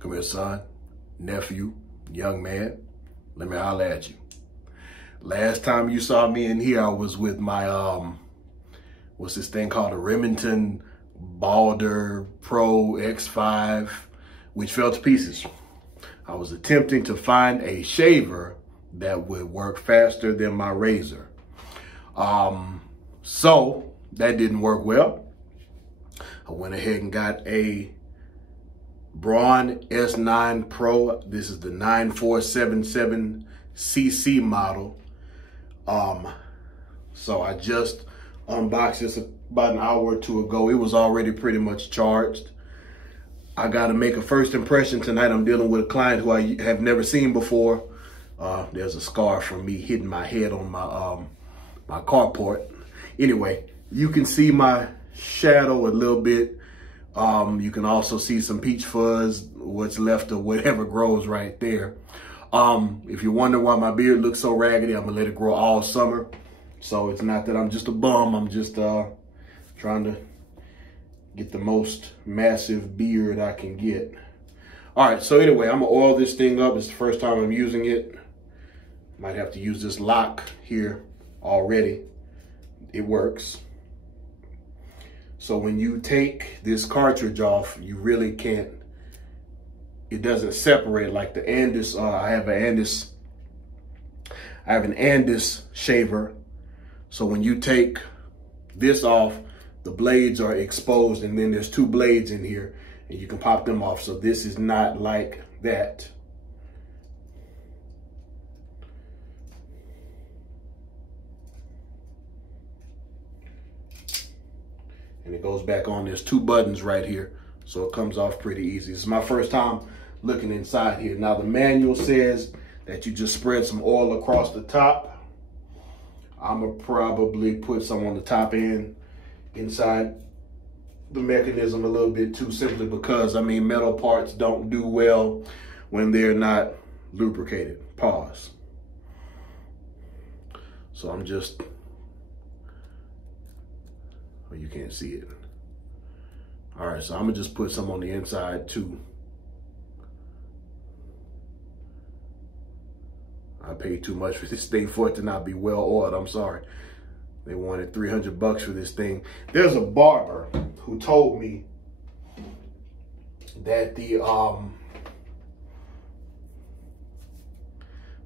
Come here, son, nephew, young man. Let me holler at you. Last time you saw me in here, I was with my, what's this thing called? A Remington Balder Pro X5, which fell to pieces. I was attempting to find a shaver that would work faster than my razor. So that didn't work well. I went ahead and got a Braun S9 Pro. This is the 9477cc model. So I just unboxed this about an hour or two ago. It was already pretty much charged. I got to make a first impression tonight. I'm dealing with a client who I have never seen before. There's a scar from me hitting my head on my my carport. Anyway, you can see my shadow a little bit. You can also see some peach fuzz, what's left of whatever grows right there. If you wonder why my beard looks so raggedy, I'm gonna let it grow all summer. So it's not that I'm just a bum, I'm just trying to get the most massive beard I can get. All right, so anyway, I'm gonna oil this thing up. It's the first time I'm using it. Might have to use this lock here already. It works. So when you take this cartridge off, you really can't, it doesn't separate like the Andis. I have an Andis shaver. So when you take this off, the blades are exposed, and then there's two blades in here and you can pop them off. So this is not like that. And it goes back on. There's two buttons right here, so it comes off pretty easy. This is my first time looking inside here. Now the manual says that you just spread some oil across the top. I'm gonna probably put some on the top end inside the mechanism a little bit too, simply because, I mean, metal parts don't do well when they're not lubricated. Pause. So I'm just, well, you can't see it. All right, so I'm gonna just put some on the inside too. I paid too much for this thing for it to not be well oiled. I'm sorry. They wanted 300 bucks for this thing. There's a barber who told me that the, well,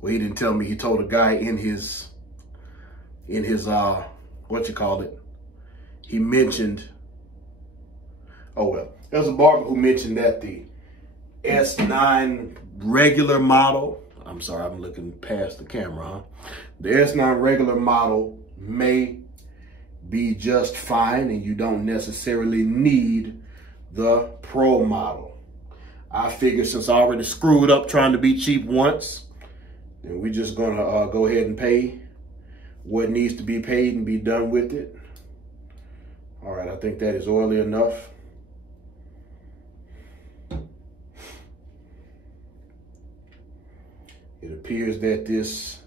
he didn't tell me. He told a guy in his, what you call it? He mentioned, oh well, there's a barber who mentioned that the S9 regular model, I'm sorry, I'm looking past the camera, huh? The S9 regular model may be just fine and you don't necessarily need the Pro model. I figure since I already screwed up trying to be cheap once, then we're just gonna go ahead and pay what needs to be paid and be done with it. All right, I think that is oily enough. It appears that this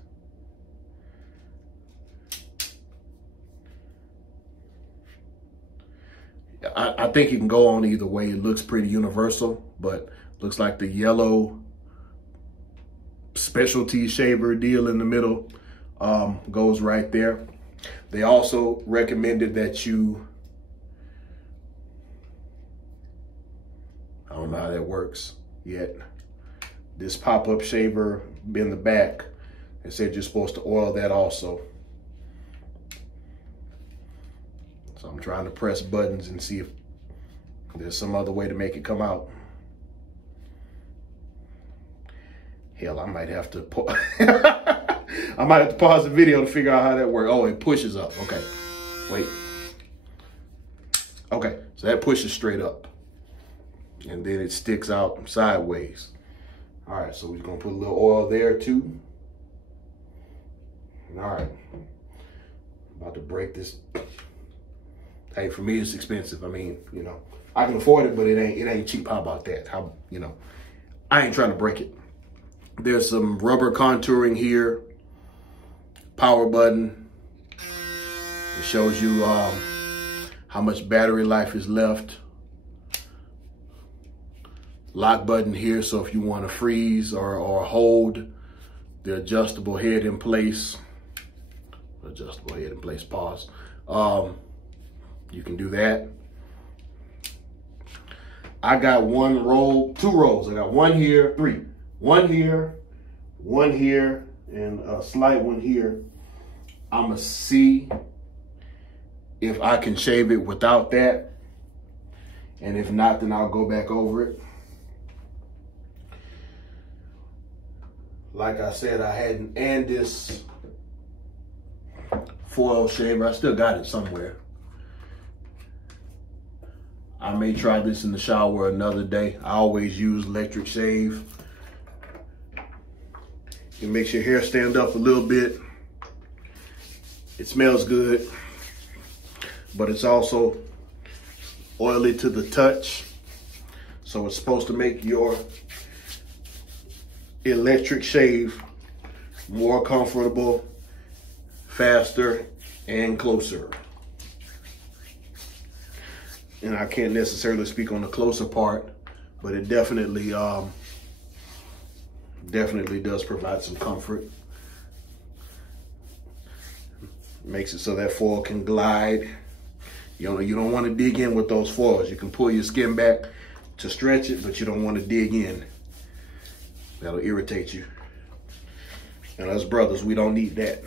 I think it can go on either way. It looks pretty universal, but looks like the yellow specialty shaver deal in the middle goes right there. They also recommended that you, I don't know how that works yet. This pop-up shaver in the back, they said you're supposed to oil that also. So I'm trying to press buttons and see if there's some other way to make it come out. Hell, I might have to pause the video to figure out how that works. Oh, it pushes up. Okay, wait. Okay, so that pushes straight up. And then it sticks out sideways. All right, so we're gonna put a little oil there too. All right, about to break this. Hey, for me, it's expensive. I mean, you know, I can afford it, but it ain't cheap. How about that? How, you know, I ain't trying to break it. There's some rubber contouring here. Power button. It shows you how much battery life is left. lock button here, so if you want to freeze or hold the adjustable head in place, pause, you can do that. I got two rows. I got one here, one here, and a slight one here. I'm gonna see if I can shave it without that. And if not, then I'll go back over it. Like I said, I had an Andis foil shaver. I still got it somewhere. I may try this in the shower another day. I always use electric shave. It makes your hair stand up a little bit. It smells good, but it's also oily to the touch. So it's supposed to make your electric shave more comfortable, faster, and closer. And I can't necessarily speak on the closer part, but it definitely does provide some comfort. Makes it so that foil can glide. You don't want to dig in with those foils. You can pull your skin back to stretch it, but you don't want to dig in. That'll irritate you. And us brothers, we don't need that.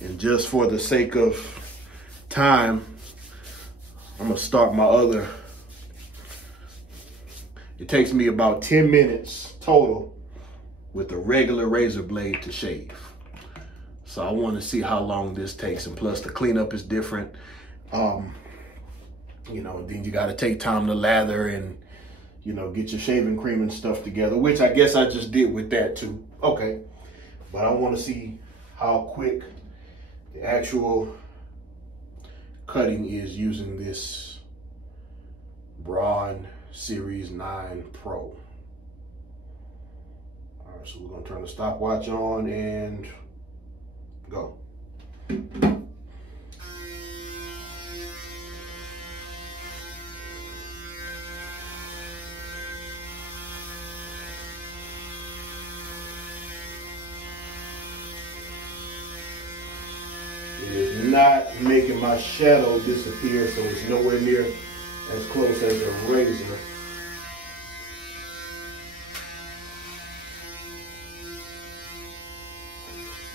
And just for the sake of time, I'm gonna start my other. It takes me about 10 minutes total with a regular razor blade to shave. So I want to see how long this takes, and plus the cleanup is different. Then you got to take time to lather and, get your shaving cream and stuff together, which I guess I just did with that too. Okay, but I want to see how quick the actual cutting is using this Braun Series 9 Pro. All right, so we're gonna turn the stopwatch on and go. It is not making my shadow disappear, so it's nowhere near as close as a razor.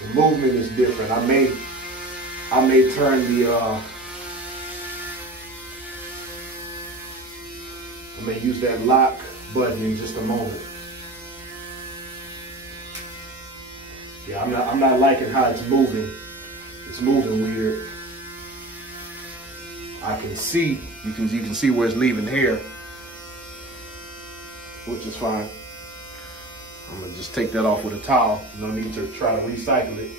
The movement is different. I may turn the I may use that lock button in just a moment. Yeah, I'm not liking how it's moving. It's moving weird. I can see, you can see where it's leaving hair, which is fine. I'm gonna just take that off with a towel. No need to try to recycle it.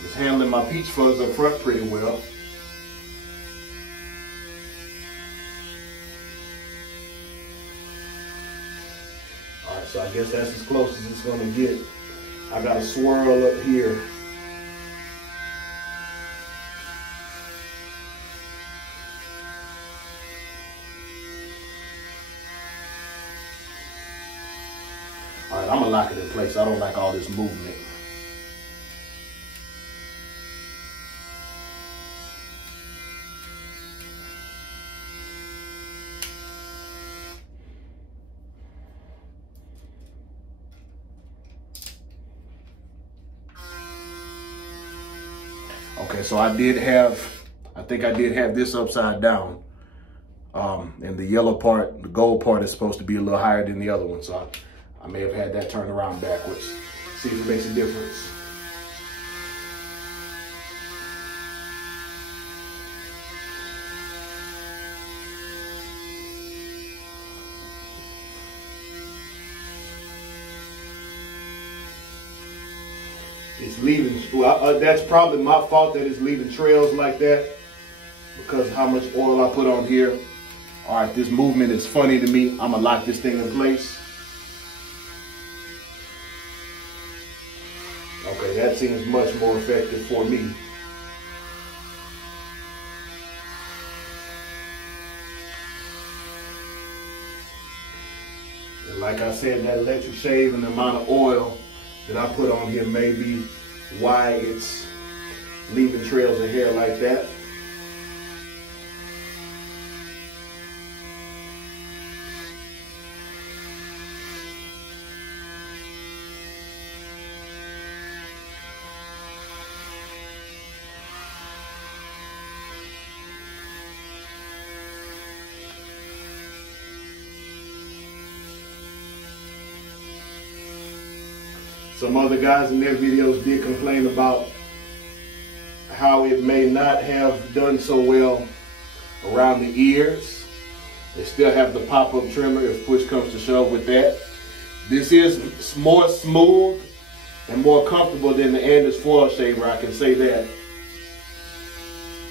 Just handling my peach fuzz up front pretty well. All right, so I guess that's as close as it's gonna get. I got a swirl up here. All right, I'm gonna lock it in place. I don't like all this movement. Okay, so I think I did have this upside down. And the yellow part, the gold part is supposed to be a little higher than the other one. So I may have had that turned around backwards. See if it makes a difference. It's leaving, well, that's probably my fault that it's leaving trails like that because of how much oil I put on here. All right, this movement is funny to me. I'm gonna lock this thing in place. Okay, that seems much more effective for me. Like I said, that electric shave and the amount of oil that I put on here may be why it's leaving trails of hair like that. Some other guys in their videos did complain about how it may not have done so well around the ears. They still have the pop-up trimmer if push comes to shove with that. This is more smooth and more comfortable than the Anders foil shaver, I can say that.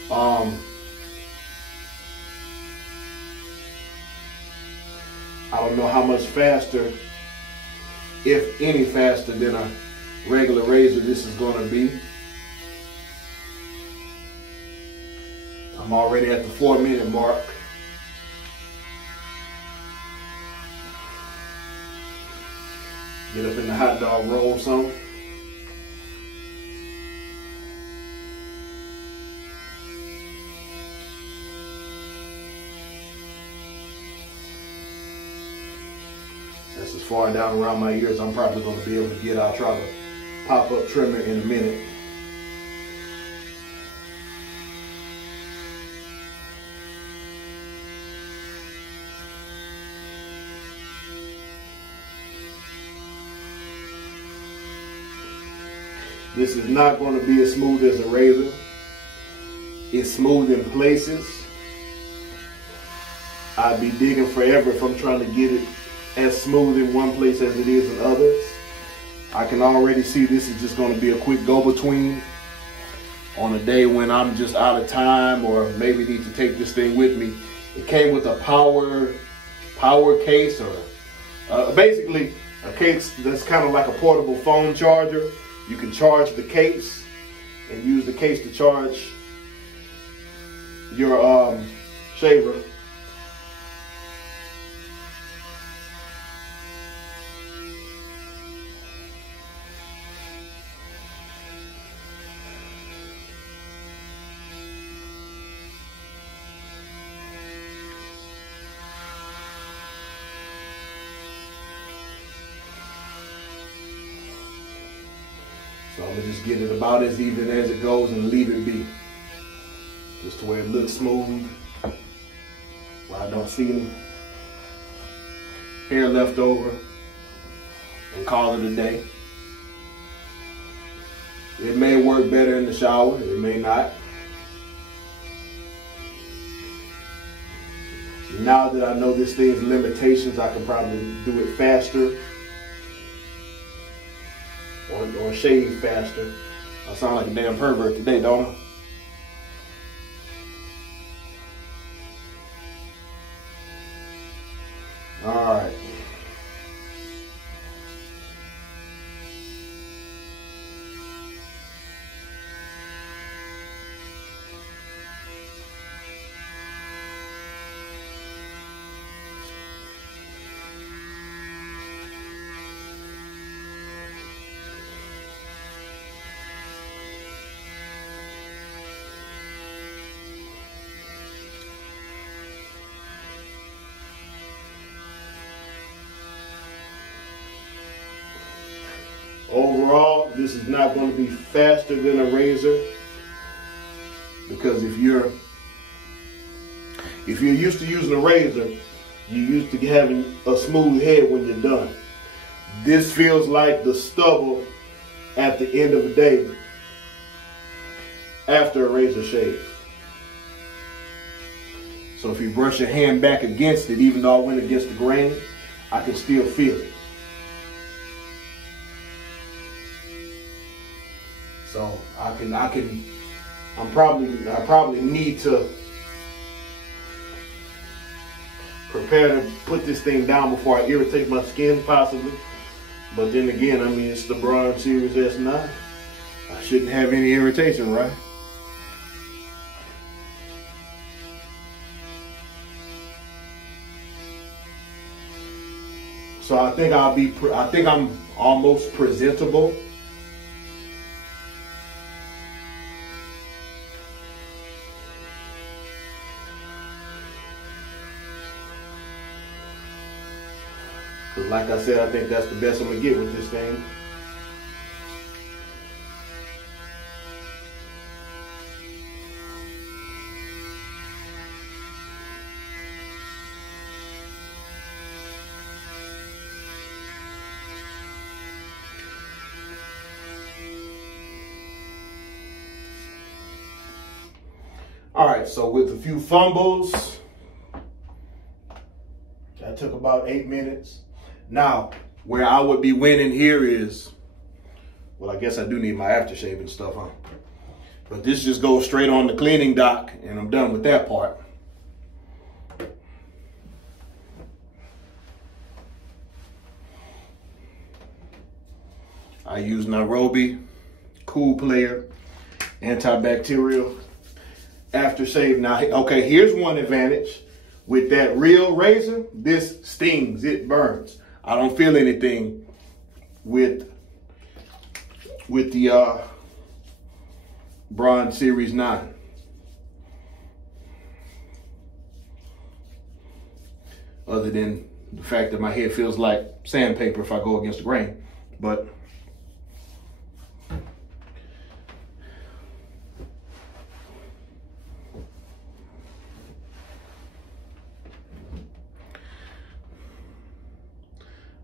I don't know how much faster, if any faster than a regular razor this is going to be. I'm already at the 4-minute mark. Get up in the hot dog roll some. That's as far down around my ears I'm probably going to be able to get. I'll try the pop-up trimmer in a minute. This is not going to be as smooth as a razor. It's smooth in places. I'd be digging forever if I'm trying to get it as smooth in one place as it is in others. I can already see this is just going to be a quick go-between on a day when I'm just out of time or maybe need to take this thing with me. It came with a power case, or basically a case that's kind of like a portable phone charger. You can charge the case and use the case to charge your shaver. So I'm gonna just get it about as even as it goes and leave it be. Just to where it looks smooth, where I don't see any hair left over, and call it a day. It may work better in the shower, it may not. Now that I know this thing's limitations, I can probably do it faster. Or shave faster. I sound like a damn pervert today, don't I? All right. Overall, this is not going to be faster than a razor, because if you're used to using a razor, you're used to having a smooth head when you're done. This feels like the stubble at the end of the day after a razor shave. So if you brush your hand back against it, even though I went against the grain, I can still feel it. So I probably need to prepare to put this thing down before I irritate my skin, possibly. But then again, I mean, it's the Braun Series S9. I shouldn't have any irritation, right? So I think I'm almost presentable. Because like I said, I think that's the best I'm gonna get with this thing. All right, so with a few fumbles, that took about 8 minutes. Now, where I would be winning here is, well, I guess I do need my aftershave and stuff, huh? But this just goes straight on the cleaning dock, and I'm done with that part. I use Nairobi Cool Player antibacterial aftershave. Now, okay, here's one advantage. With that real razor, this stings, it burns. I don't feel anything with the Braun Series 9. Other than the fact that my head feels like sandpaper if I go against the grain. But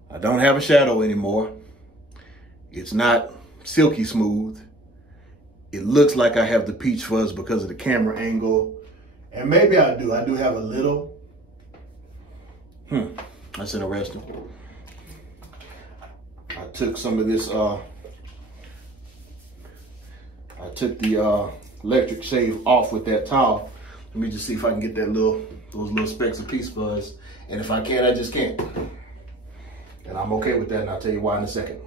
I don't have a shadow anymore. It's not silky smooth. It looks like I have the peach fuzz because of the camera angle. And maybe I do. I do have a little. That's interesting. I took some of this, I took the electric shave off with that towel. Let me just see if I can get that those little specks of peach fuzz. And if I can't, I just can't. And I'm okay with that, and I'll tell you why in a second.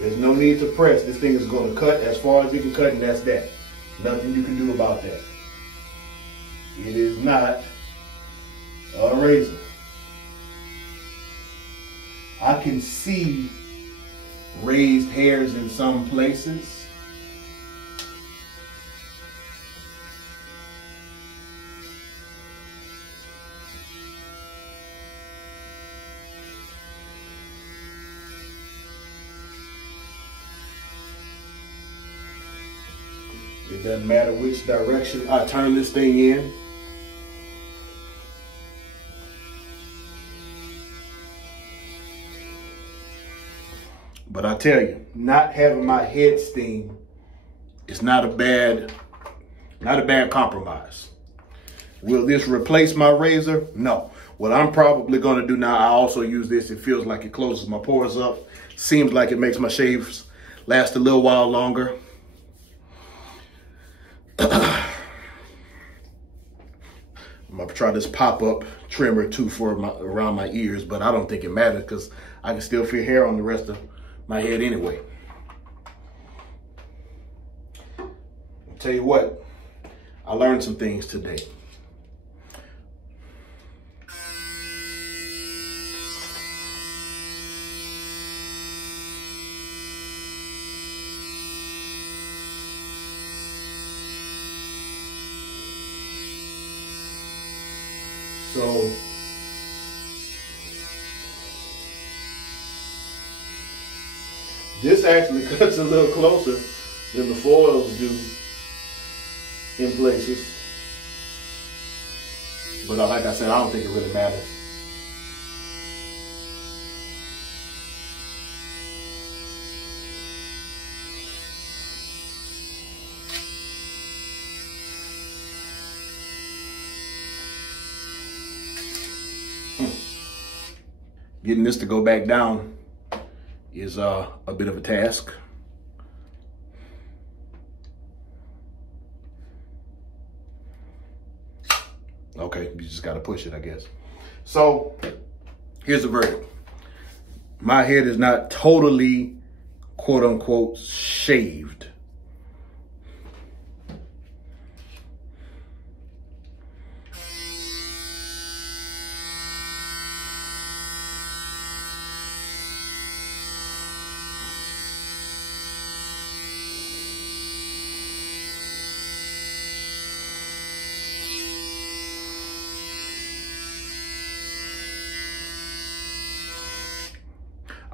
There's no need to press. This thing is going to cut as far as it can cut, and that's that. Nothing you can do about that. It is not a razor. I can see raised hairs in some places. It doesn't matter which direction I turn this thing in. But I tell you, not having my head sting is not a bad compromise. Will this replace my razor? No. What I'm probably going to do now, I also use this. It feels like it closes my pores up. Seems like it makes my shaves last a little while longer. I'm gonna try this pop-up trimmer too for around my ears, but I don't think it matters because I can still feel hair on the rest of my head anyway. I'll tell you what, I learned some things today. So this actually cuts a little closer than the foils do in places. But like I said, I don't think it really matters. Getting this to go back down is a bit of a task. Okay, you just gotta push it, I guess. So here's the verdict. My head is not totally, quote unquote, shaved.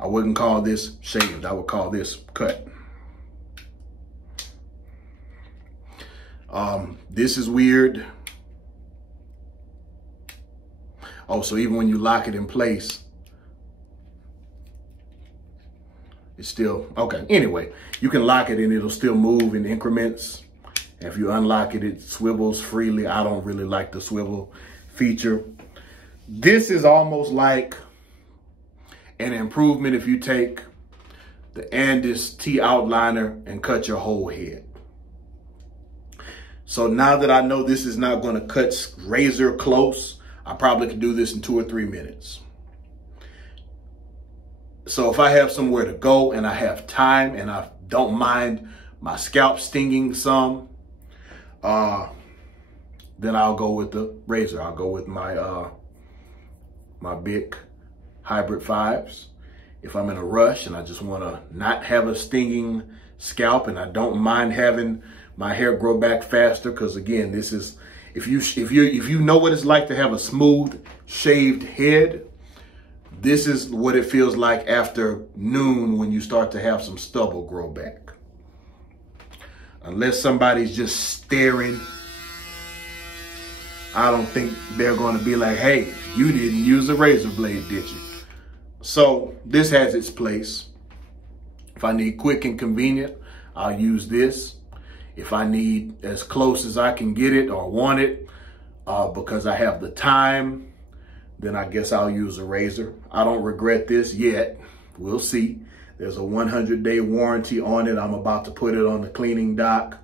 I wouldn't call this shaved. I would call this cut. This is weird. Oh, so even when you lock it in place, it's still, okay. Anyway, you can lock it and it'll still move in increments. And if you unlock it, it swivels freely. I don't really like the swivel feature. This is almost like an improvement if you take the Andis T outliner and cut your whole head. So now that I know this is not going to cut razor close, I probably could do this in 2 or 3 minutes. So if I have somewhere to go and I have time and I don't mind my scalp stinging some, then I'll go with the razor. I'll go with my my Bic Hybrid 5s. If I'm in a rush and I just want to not have a stinging scalp and I don't mind having my hair grow back faster, because again, this is, if you know what it's like to have a smooth shaved head, this is what it feels like after noon when you start to have some stubble grow back. Unless somebody's just staring, I don't think they're going to be like, hey, you didn't use a razor blade, did you? So this has its place. If I need quick and convenient, I'll use this. If I need as close as I can get it or want it, because I have the time, then I guess I'll use a razor. I don't regret this yet. We'll see. There's a 100-day warranty on it. I'm about to put it on the cleaning dock.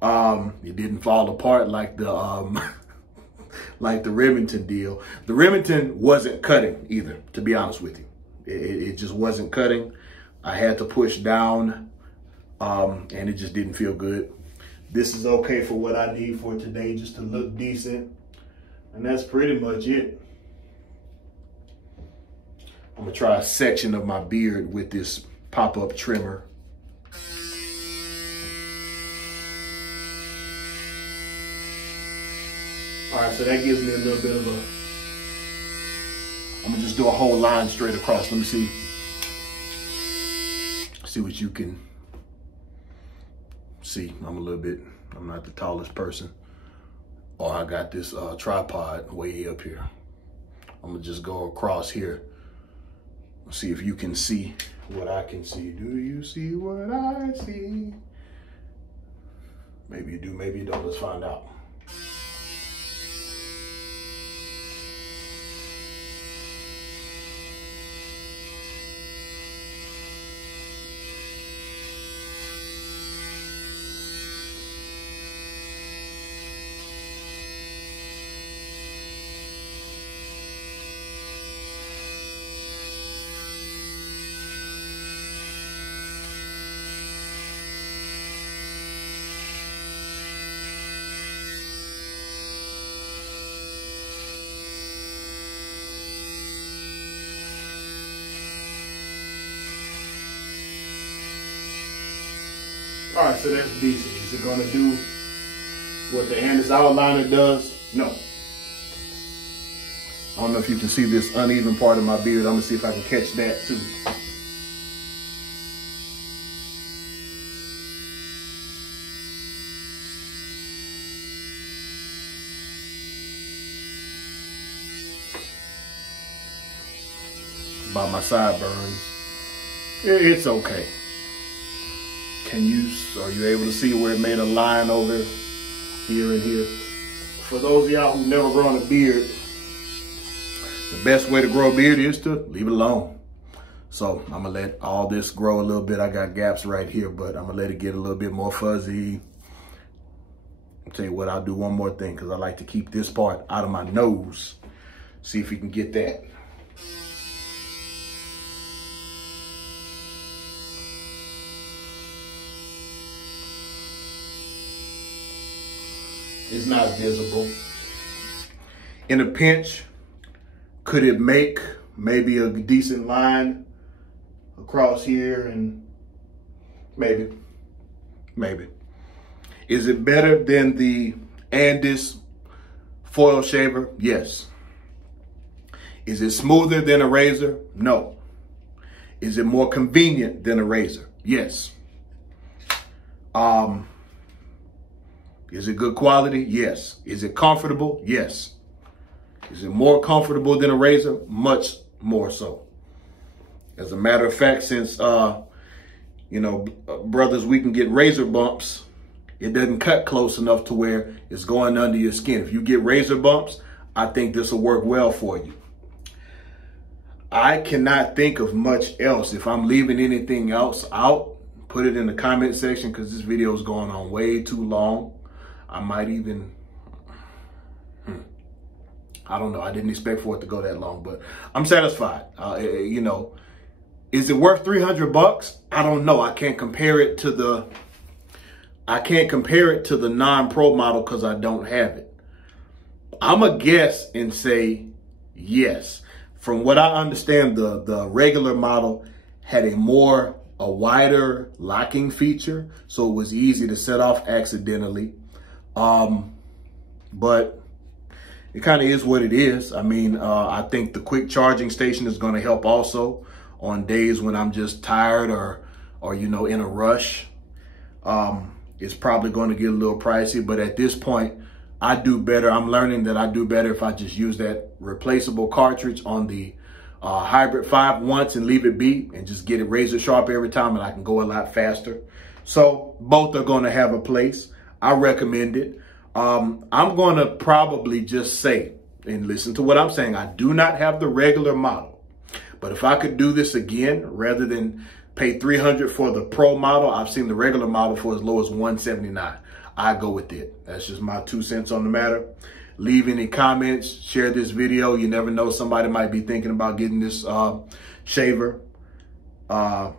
It didn't fall apart like the like the Remington deal. The Remington wasn't cutting either, to be honest with you. It just wasn't cutting. I had to push down, and it just didn't feel good. This is okay for what I need for today, just to look decent. And that's pretty much it. I'm gonna try a section of my beard with this pop-up trimmer. All right, so that gives me a little bit of a, I'm gonna just do a whole line straight across. Let me see what you can see. I'm not the tallest person. Or I got this tripod way up here. I'm gonna just go across here. See if you can see what I can see. Do you see what I see? Maybe you do, maybe you don't. Let's find out. All right, so that's decent. Is it gonna do what the Andis outliner does? No. I don't know if you can see this uneven part of my beard. I'm gonna see if I can catch that too. About my sideburns. It's okay. Are you able to see where it made a line over here and here? For those of y'all who've never grown a beard, the best way to grow a beard is to leave it alone. So I'm gonna let all this grow a little bit. I got gaps right here, but I'm gonna let it get a little bit more fuzzy. I'll tell you what, I'll do one more thing because I like to keep this part out of my nose. See if you can get that. It's not visible. In a pinch, could it make maybe a decent line across here? And maybe. Is it better than the Andis foil shaver? Yes. Is it smoother than a razor? No. Is it more convenient than a razor? Yes. Is it good quality? Yes. Is it comfortable? Yes. Is it more comfortable than a razor? Much more so. As a matter of fact, since, brothers, we can get razor bumps, it doesn't cut close enough to where it's going under your skin. If you get razor bumps, I think this will work well for you. I cannot think of much else. If I'm leaving anything else out, put it in the comment section, because this video is going on way too long. I might even, I don't know. I didn't expect for it to go that long, but I'm satisfied. Is it worth $300? I don't know. I can't compare it to the non-pro model because I don't have it. I'm a guess and say yes. From what I understand, the regular model had a wider locking feature, so it was easy to set off accidentally. But it kind of is what it is. I mean, I think the quick charging station is going to help also on days when I'm just tired or in a rush. It's probably going to get a little pricey, but at this point, I do better. I'm learning that I do better if I just use that replaceable cartridge on the Hybrid 5 once and leave it be and just get it razor sharp every time, and I can go a lot faster. So both are going to have a place. I recommend it. I'm going to probably just say, and listen to what I'm saying, I do not have the regular model. But if I could do this again, rather than pay $300 for the pro model, I've seen the regular model for as low as $179. I go with it. That's just my 2 cents on the matter. Leave any comments, share this video. You never know, somebody might be thinking about getting this shaver. You're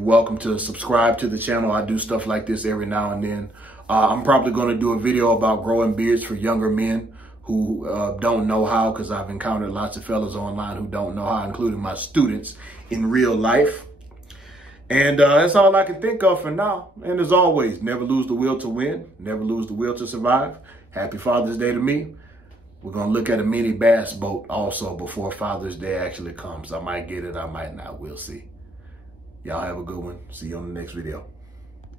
welcome to subscribe to the channel. I do stuff like this every now and then. I'm probably going to do a video about growing beards for younger men who don't know how, because I've encountered lots of fellas online who don't know how, including my students in real life. And that's all I can think of for now. And as always, never lose the will to win. Never lose the will to survive. Happy Father's Day to me. We're going to look at a mini bass boat also before Father's Day actually comes. I might get it, I might not. We'll see. Y'all have a good one. See you on the next video.